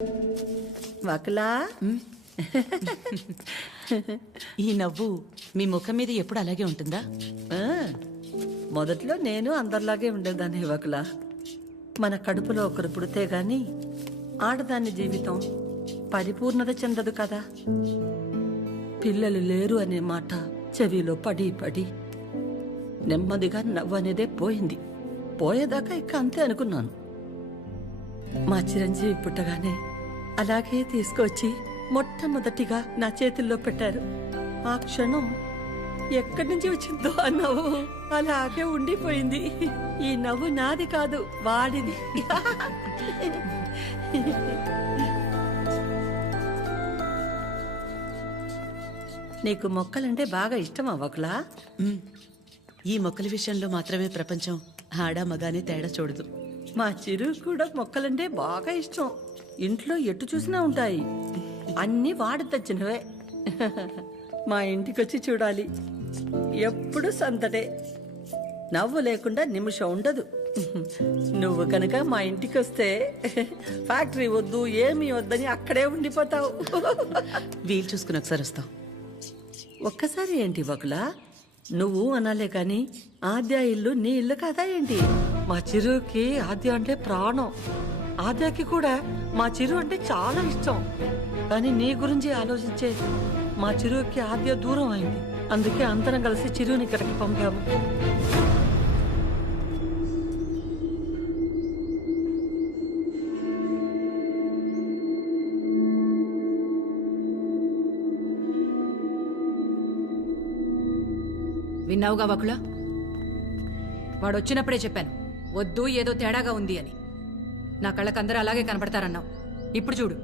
వకలా ఈ నవ్వు మీ ముఖం మీద ఎప్పుడు అలాగే ఉంటుందా? మొదట్లో నేను అందరిలాగే ఉండేదాన్ని వకలా. మన కడుపులో ఒకరు పుడితే గాని ఆడదాని జీవితం పరిపూర్ణత చెందదు కదా. పిల్లలు లేరు అనే మాట చెవిలో పడి పడి నెమ్మదిగా నవ్వు అనేదే పోయింది. పోయేదాకా ఇక అంతే అనుకున్నాను. మా చిరంజీవి పుట్టగానే అలాగే తీసుకొచ్చి మొట్టమొదటిగా నా చేతుల్లో పెట్టారు. ఆ క్షణం ఎక్కడి నుంచి వచ్చిందో ఆ నవ్వు అలాగే ఉండిపోయింది. ఈ నవ్వు నాది కాదు, వాడిది. నీకు మొక్కలంటే బాగా ఇష్టమా వకలా? ఈ మొక్కల విషయంలో మాత్రమే ప్రపంచం ఆడా మగానే తేడా చూడదు. మా చిరు కూడా మొక్కలంటే బాగా ఇష్టం. ఇంట్లో ఎటు చూసినా ఉంటాయి. అన్నీ వాడి తెచ్చినవే. మా ఇంటికొచ్చి చూడాలి, ఎప్పుడు సందడే. నవ్వు లేకుండా నిమిషం ఉండదు. నువ్వు కనుక మా ఇంటికి వస్తే ఫ్యాక్టరీ వద్దు ఏమీ వద్దని అక్కడే ఉండిపోతావు. వీలు చూసుకుని ఒకసారి వస్తాం. ఒక్కసారి ఏంటి వకులా, నువ్వు అనాలే కాని ఆద్య ఇల్లు నీ ఇల్లు కాదా ఏంటి? మా చిరుకి ఆద్య అంటే ప్రాణం. ఆద్యకి కూడా మా చిరు అంటే చాలా ఇష్టం. కానీ నీ గురించి ఆలోచించే మా చిరుకి ఆద్య దూరం అయింది. అందుకే అందరం కలిసి చిరుని ఇక్కడికి పంపాము. విన్నావుగా వకుల, వాడొచ్చినప్పుడే చెప్పాను వద్దు, ఏదో తేడాగా ఉంది అని. నా కళ్ళకు అందరూ అలాగే కనపడతారన్నావు. ఇప్పుడు చూడు,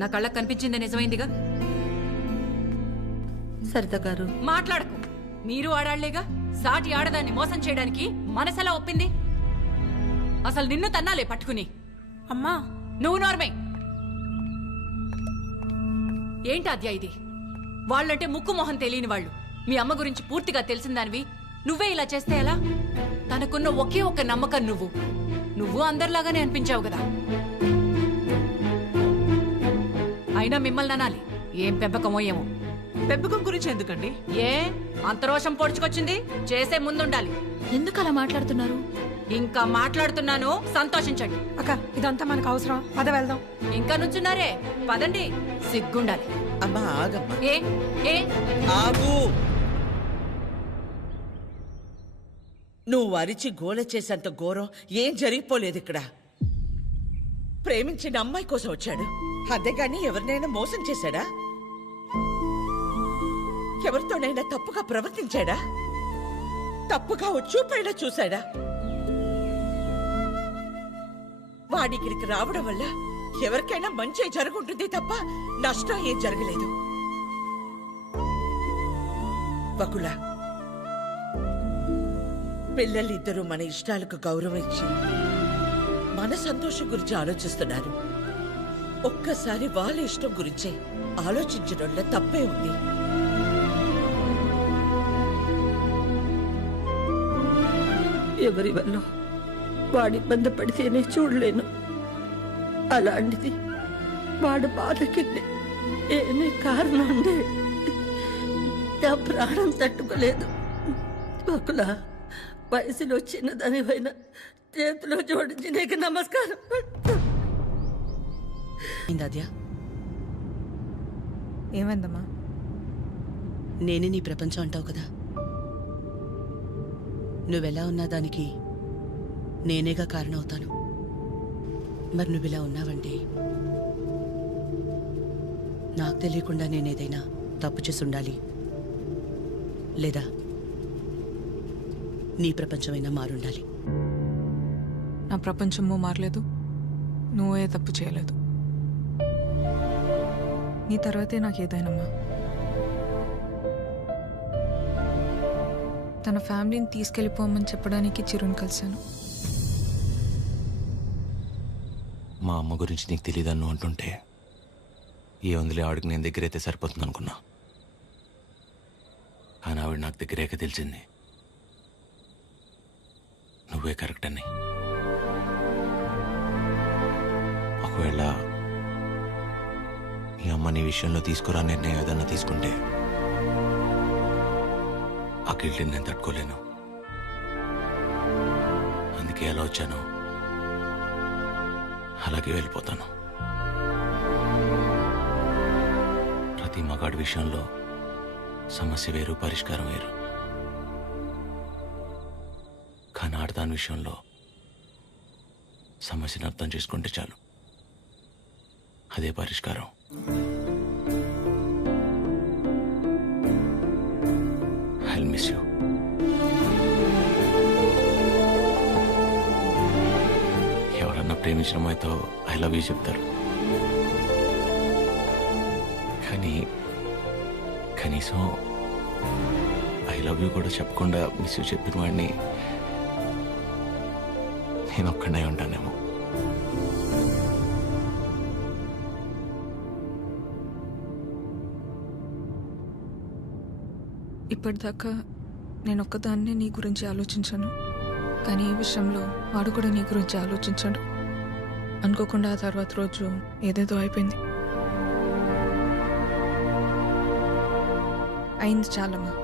నా కళ్ళకు కనిపించింది నిజమైందిగా. సరిత గారు మాట్లాడకు. మీరు ఆడాళ్లేగా. సాటి ఆడదాన్ని మోసం చేయడానికి మనసెలా ఒప్పింది? అసలు నిన్ను తన్నాలే పట్టుకుని. అమ్మా, నువ్వు నోర్మే. ఏంటి అద్యా ఇది? వాళ్ళంటే ముక్కు మొహం తెలియని వాళ్ళు. మీ అమ్మ గురించి పూర్తిగా తెలిసిందానివి నువ్వే ఇలా చేస్తే ఎలా? తనకున్న ఒకే ఒక్క నమ్మకం నువ్వు అందరిలాగానే అనిపించావు కదా. అయినా మిమ్మల్ని అనాలి. ఏం పెంపకమో ఏమో. పెంపకం గురించి ఎందుకండి? ఏ అంత రోషం పొడుచుకొచ్చింది? చేసే ముందుండాలి. ఎందుకు అలా మాట్లాడుతున్నారు? ఇంకా మాట్లాడుతున్నాను, సంతోషించండి. అక్క, ఇదంతా మనకు అవసరం. పద వెళ్దాం. ఇంకా నుంచున్నారే, పదండి. సిగ్గుండాలి. అమ్మా ఆగమ్మా, ఏ ఏ ఆగు. నువ్వు అరిచి గోల చేసేంత ఘోరం ఏం జరిగిపోలేదు ఇక్కడ. ప్రేమించిన అమ్మాయి కోసం వచ్చాడు, అంతేగాని ఎవరినైనా మోసం చేశాడా? ఎవరితోనైనా తప్పుగా ప్రవర్తించాడా? తప్పుగా చూపైనా చూశాడా? వాడికిడికి రావడం వల్ల ఎవరికైనా మంచి జరుగుంటుంది తప్ప నష్టం ఏం జరగలేదు. వకుల, పిల్లలిద్దరూ మన ఇష్టాలకు గౌరవం ఇచ్చి మన సంతోషం గురించి ఆలోచిస్తున్నారు. ఒక్కసారి వాళ్ళ ఇష్టం గురించే ఆలోచించడంలో తప్పే ఉంది. ఎవరి వల్ల వాడి ఇబ్బంది పడితేనే చూడలేను. అలాంటిది వాడు బాధకి ఏమీ కారణం ఉండే నా ప్రాణం తట్టుకోలేదు. ఒకలా వయసులో చిన్నదానివైనా చేతిలో జోడించి నీకు నమస్కారం. ఏమైందమ్మా? నేనే నీ ప్రపంచం అంటావు కదా. నువ్వెలా ఉన్నా దానికి నేనేగా కారణమవుతాను. మరి నువ్విలా ఉన్నావంటే నాకు తెలియకుండా నేనేదైనా తప్పు చేసి ఉండాలి, లేదా నీ ప్రపంచమైనా మారుండాలి. నా ప్రపంచము మారలేదు, నువ్వే తప్పు చేయలేదు. నీ తర్వాతే నాకు ఏదైనమ్మా. తన ఫ్యామిలీని తీసుకెళ్ళిపోమని చెప్పడానికి చిరుని కలిశాను. మా అమ్మ గురించి నీకు తెలియదన్ను అంటుంటే ఏ వందలే ఆవిడకి నేను దగ్గరైతే సరిపోతుంది అనుకున్నా. కానీ ఆవిడ నాకు దగ్గరేక తెలిసింది నువ్వే కరెక్ట్ అని. ఒకవేళ మీ అమ్మ నీ విషయంలో తీసుకురా నిర్ణయం ఏదన్నా తీసుకుంటే ఆ గిల్ట్ని నేను తట్టుకోలేను. అందుకే ఎలా వచ్చాను అలాగే వెళ్ళిపోతాను. ప్రతి మగాడి విషయంలో సమస్య వేరు, పరిష్కారం వేరు. కానీ ఆడదాని విషయంలో సమస్యను అర్థం చేసుకుంటే చాలు, అదే పరిష్కారం. I'll miss you. ఎవరన్నా ప్రేమించిన అమ్మాయితో ఐ లవ్ యూ చెప్తారు, కానీ కనీసం ఐ లవ్ యూ కూడా చెప్పకుండా మిస్ యూ చెప్పిన వాడిని నేను ఒక్కడే ఉంటానేమో. ఇప్పటిదాకా నేను ఒక్కదాన్నే నీ గురించి ఆలోచించాను, కానీ ఈ విషయంలో వాడు కూడా నీ గురించి ఆలోచించాడు. అనుకోకుండా ఆ తర్వాత రోజు ఏదేదో అయిపోయింది. అయింది చాలమ్మా.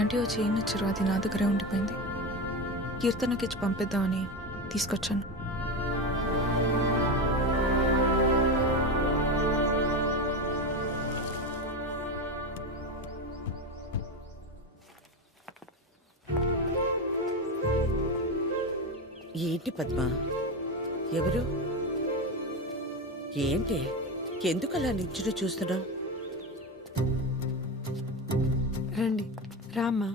ఆంటీ వచ్చి ఏం ఇచ్చారు, అది నా దగ్గరే ఉండిపోయింది. కీర్తనకి ఇచ్చి పంపిద్దామని తీసుకొచ్చాను. ఏంటి పద్మ? ఎవరు? ఏంటి? ఎందుకు అలా నించుని చూస్తున్నావు? రండి రామ్మా.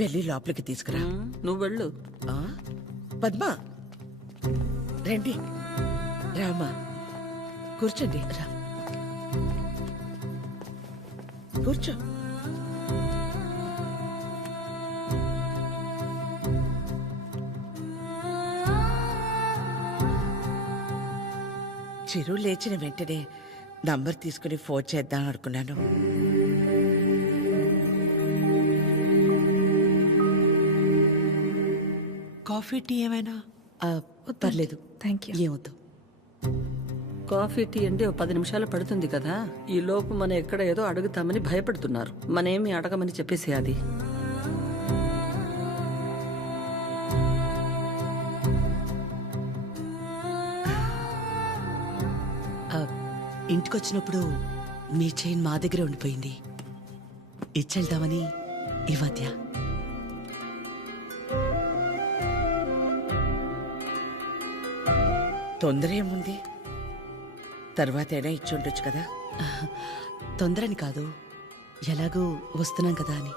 వెళ్ళి లోపలికి తీసుకురా. నువ్వు వెళ్ళు. ఆ? పద్మ రండి, రామా కూర్చోండి. రా కూర్చో. చిరు లేచిన వెంటనే నంబర్ తీసుకుని ఫోన్ చేద్దాం అనుకున్నాను. కాఫీ టీ ఏమైనా? పర్లేదు, థ్యాంక్ యూ. ఏమొద్దు. కాఫీ టీ అంటే 10 నిమిషాలు పడుతుంది కదా. ఈ లోపు మనం ఎక్కడ ఏదో అడుగుతామని భయపడుతున్నారు. మనేమి అడగమని చెప్పేసి అది. ఇంటికొచ్చినప్పుడు మీ చైన్ మా దగ్గరే ఉండిపోయింది, ఇచ్చెళ్దామని ఈ మధ్య. తొందర ఏముంది, తర్వాతైనా ఇచ్చి ఉండొచ్చు కదా. తొందరని కాదు, ఎలాగూ వస్తున్నాం కదా అని.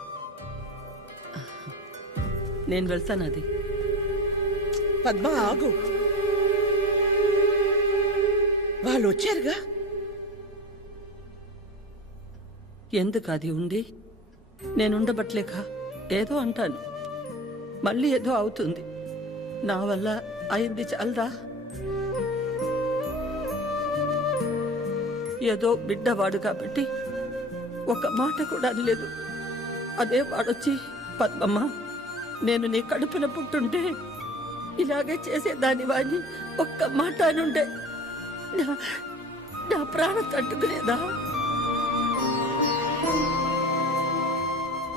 నేను వెళ్తాను. అది పద్మ ఆగు, వాళ్ళు వచ్చారుగా. ఎందుకు అది ఉండి నేనుండబట్లేక ఏదో అంటాను, మళ్ళీ ఏదో అవుతుంది. నా వల్ల అయింది చాలదా? ఏదో బిడ్డవాడు కాబట్టి ఒక మాట కూడా అనలేదు. అదే వాడొచ్చి పద్మమ్మ నేను నీ కడుపున పుట్టుంటే ఇలాగే చేసేదాని వాడిని ఒక్క మాట అనుండే నా ప్రాణం తట్టుకునేదా?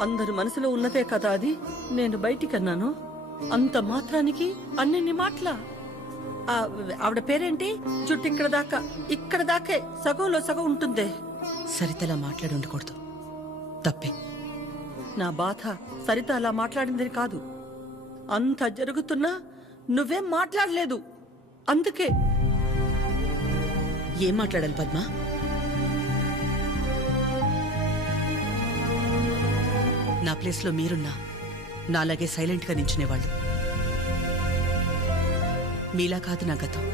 అందరి మనసులో ఉన్నదే కదా అది. నేను బయటికన్నాను, అంత మాత్రానికి అన్ని మాటలా? ఆవిడ పేరేంటి? చుట్టూ ఇక్కడ దాకే సగంలో సగం ఉంటుందే. సరితలా మాట్లాడి ఉండకూడదు, తప్పే. నా బాధ సరిత అలా మాట్లాడిందని కాదు, అంత జరుగుతున్నా నువ్వేం మాట్లాడలేదు. అందుకే. ఏం మాట్లాడాలి పద్మ? నా ప్లేస్లో మీరున్నా నాలాగే సైలెంట్గా నించునేవాళ్ళు. మీలా కాదు నా గతం.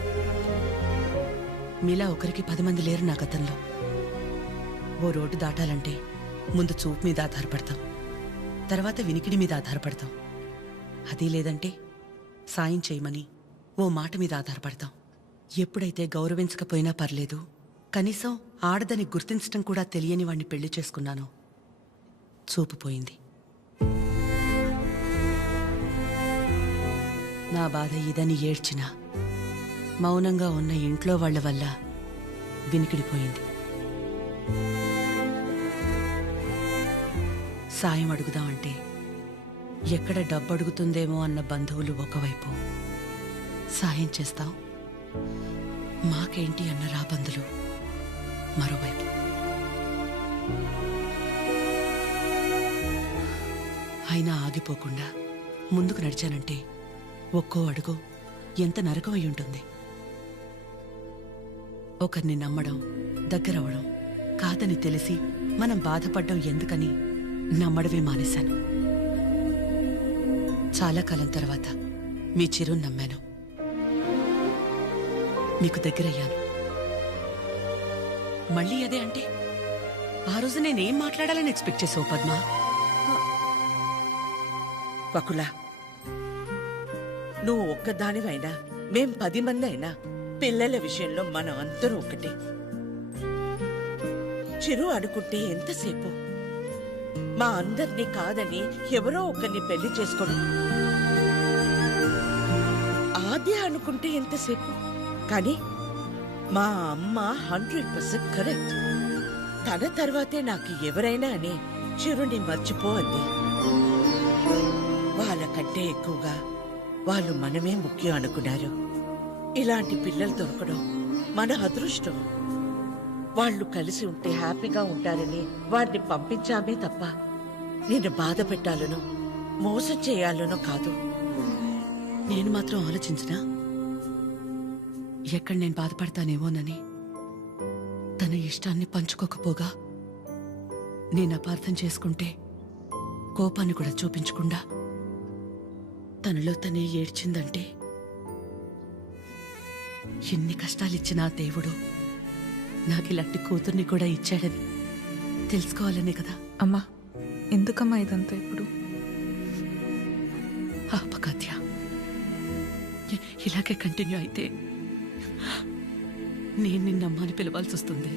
మీలా ఒకరికి 10 మంది లేరు నా గతంలో. ఓ రోడ్డు దాటాలంటే ముందు చూపు మీద ఆధారపడతాం, తర్వాత వినికిడి మీద ఆధారపడతాం. అదీ లేదంటే సాయం చేయమని ఓ మాట మీద ఆధారపడతాం. ఎప్పుడైతే గౌరవించకపోయినా పర్లేదు, కనీసం ఆడదని గుర్తించడం కూడా తెలియని వాణ్ణి పెళ్లి చేసుకున్నానో చూపు పోయింది. నా బాధ ఇదని ఏడ్చినా మౌనంగా ఉన్న ఇంట్లో వాళ్ళ వల్ల వినికిడిపోయింది. సాయం అడుగుదామంటే ఎక్కడ డబ్బు అడుగుతుందేమో అన్న బంధువులు ఒకవైపు, సాయం చేస్తాం మాకేంటి అన్న రాబందులు మరోవైపు. అయినా ఆగిపోకుండా ముందుకు నడిచానంటే ఒక్కో అడుగు ఎంత నరకం అయి ఉంటుంది. ఒకరిని నమ్మడం, దగ్గరవడం కాదని తెలిసి మనం బాధపడ్డం ఎందుకని నమ్మడమే మానేశాను. చాలా కాలం తర్వాత మీ చిరుని నమ్మాను, మీకు దగ్గరయ్యాను. మళ్ళీ అదే అంటే ఆ రోజు నేనేం మాట్లాడాలని ఎక్స్పెక్ట్ చేసావు పద్మా? వకులా, నువ్వు ఒక్కదానివైనా మేం 10 మంది అయినా పిల్లల విషయంలో మనం అందరూ ఒకటే. చిరు అనుకుంటే ఎంతసేపు మా అందరినీ కాదని ఎవరో ఒకరిని పెళ్లి చేసుకోవడం. ఆద్య అనుకుంటే ఎంతసేపు, కానీ మా అమ్మ 100% కరెక్ట్. తన తర్వాతే నాకు ఎవరైనా అని చిరుని మర్చిపో అంది. వాళ్ళకంటే ఎక్కువగా వాళ్ళు మనమే ముఖ్యం అనుకున్నారు. ఇలాంటి పిల్లలు దొరకడం మన అదృష్టం. వాళ్ళు కలిసి ఉంటే హ్యాపీగా ఉంటారని వాడిని పంపించామే తప్ప నిన్ను బాధ పెట్టాలనో మోసం చేయాలనో కాదు. నేను మాత్రం ఆలోచించనా ఎక్కడ నేను బాధపడతానేమోనని? తన ఇష్టాన్ని పంచుకోకపోగా నేను అపార్థం చేసుకుంటే కోపాన్ని కూడా చూపించకుండా తనలో తనే ఏడ్చిందంటే ఎన్ని కష్టాలిచ్చినా దేవుడు నాకిలాంటి కూతుర్ని కూడా ఇచ్చాడని తెలుసుకోవాలనే కదా. అమ్మా, ఎందుకమ్మా ఇదంతా ఇప్పుడు? ఆపకాద్య, ఇలాగే కంటిన్యూ అయితే నేను నిన్నమ్మని పిలవాల్సి వస్తుంది.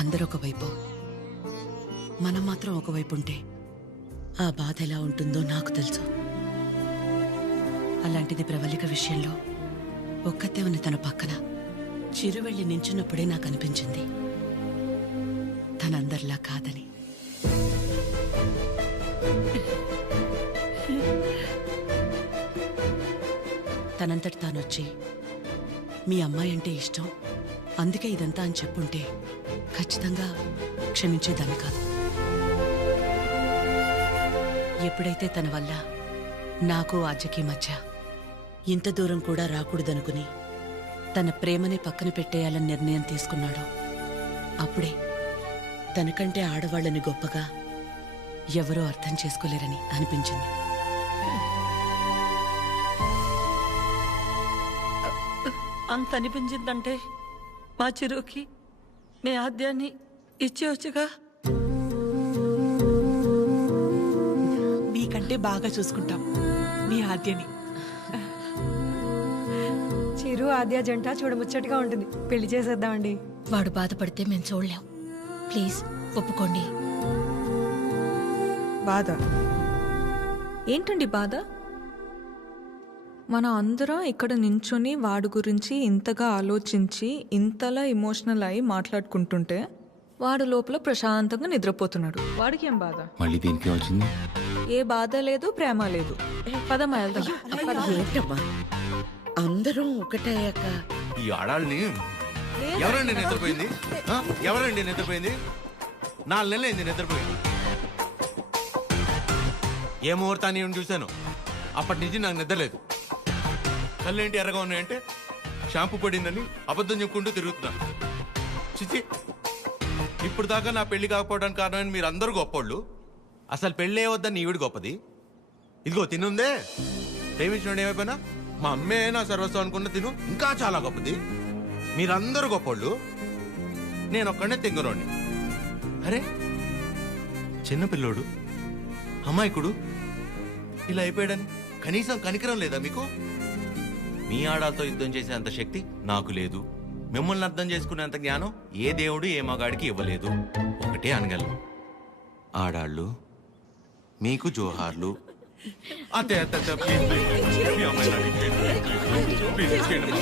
అందరూ ఒకవైపు, మనం మాత్రం ఒకవైపు ఉంటే ఆ బాధ ఎలా ఉంటుందో నాకు తెలుసు. అలాంటిది ప్రవళిక విషయంలో ఒక్కతే ఉన్న తన పక్కన చిరు వెళ్ళి నించున్నప్పుడే నాకు అనిపించింది తనందరిలా కాదని. తనంతటి తానొచ్చి మీ అమ్మాయి అంటే ఇష్టం అందుకే ఇదంతా అని చెప్పుంటే ఖచ్చితంగా క్షమించేదాన్ని కాదు. ఎప్పుడైతే తన వల్ల నాకు ఆద్యకి మధ్య ఇంత దూరం కూడా రాకూడదనుకుని తన ప్రేమని పక్కన పెట్టేయాలని నిర్ణయం తీసుకున్నాడో అప్పుడే తనకంటే ఆడవాళ్ళని గొప్పగా ఎవరూ అర్థం చేసుకోలేరని అనిపించింది. అంత అనిపించిందంటే మా చిరుకి మీ ఆద్యాన్ని ఇచ్చేవచ్చుగా. మీకంటే బాగా చూసుకుంటాం మీ ఆద్యని. చిరు ఆద్య జంట చూడముచ్చటగా ఉంటుంది. పెళ్లి చేసేద్దామండి. వాడు బాధపడితే మేము చూడలేం. ప్లీజ్ ఒప్పుకోండి. బాధ ఏంటండి? బాధ మన అందరం ఇక్కడ నించుని వాడి గురించి ఇంతగా ఆలోచించి ఇంతలా ఎమోషనల్ అయి మాట్లాడుకుంటుంటే వాడు లోపల ప్రశాంతంగా నిద్రపోతున్నాడు. వాడికి ఏం బాధ? మళ్ళీ దీనికి వచ్చింది. ఏ బాధ లేదు, ప్రేమ లేదు. పదమ్మా వెళ్దాం. ఏంటమ్మా అందరం ఒకటయ్యాక ఈ ఆడాళ్ళని ఎవరండి నిద్రపోయింది? ఎవరండి నిద్రపోయింది? 4 నెలలైంది నిద్రపోయింది. ఏ ముహూర్తాన్ని చూశాను అప్పటి నుంచి నాకు నిద్రలేదు. కళ్ళేంటి ఎర్రగా ఉన్నాయంటే షాంపూ పడిందని అబద్ధం చెప్పుకుంటూ తిరుగుతున్నా. చిచి, ఇప్పుడు దాకా నా పెళ్లి కాకపోవడానికి కారణమైన మీరు అందరూ గొప్పోళ్ళు. అసలు పెళ్ళే వద్దని ఈవిడ గొప్పది. ఇదిగో తినుందే, ప్రేమించినోడు ఏమైపోయినా మా అమ్మే నా సర్వస్వం అనుకున్న తిను ఇంకా చాలా గొప్పది. మీరందరూ గొప్పోళ్ళు, నేను ఒక్కడే తెంగరోని. అరే చిన్నపిల్లోడు అమాయకుడు ఇలా అయిపోయాడని కనీసం కనికరం లేదా మీకు? మీ ఆడాలతో యుద్ధం చేసే అంత శక్తి నాకు లేదు, మిమ్మల్ని అర్థం చేసుకునేంత జ్ఞానం ఏ దేవుడు ఏ మగాడికి ఇవ్వలేదు. ఒకటే అనగలను, ఆడాళ్ళు మీకు జోహార్లు. అతే అతే అతే, ప్లీజ్ ప్లీజ్, మీ అమ్మాయిని అడిగి, ప్లీజ్, ప్లీజ్, ప్లీజ్, చేయండి.